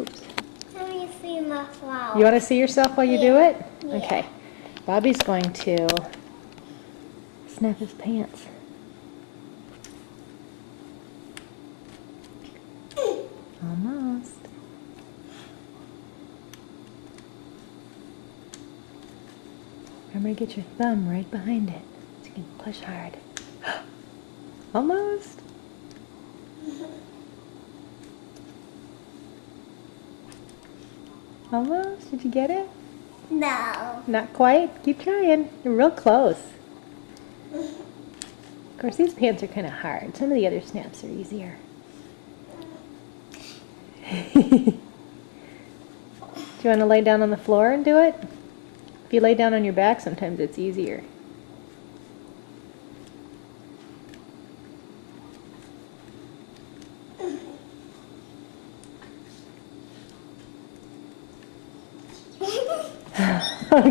Oops. Let me see my flower. You want to see yourself while you do it? Yeah. Okay. Bobby's going to snap his pants. Almost. Remember to get your thumb right behind it so you can push hard. Almost. Almost. Did you get it? No. Not quite. Keep trying. You're real close. Of course, these pants are kind of hard. Some of the other snaps are easier. Do you want to lay down on the floor and do it? If you lay down on your back, sometimes it's easier.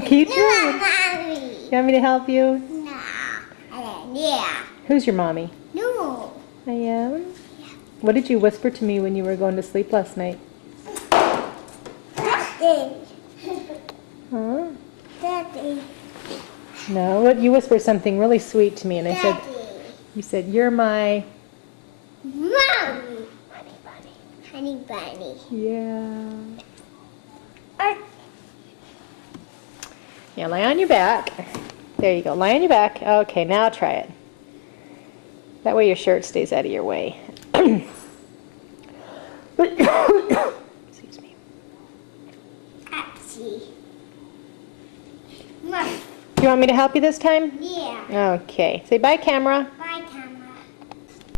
Keep trying. Mommy. You want me to help you? No. Yeah. Who's your mommy? No. I am. What did you whisper to me when you were going to sleep last night? Daddy. Huh? Daddy. No, what you whispered something really sweet to me, and I said, Daddy. you said, you're my Mommy. honey bunny. Honey bunny. Yeah. Yeah, lie on your back. There you go, lie on your back. Okay, now try it. That way your shirt stays out of your way. Excuse me. Oopsie. Mom. Do you want me to help you this time? Yeah. Okay. Say bye, camera.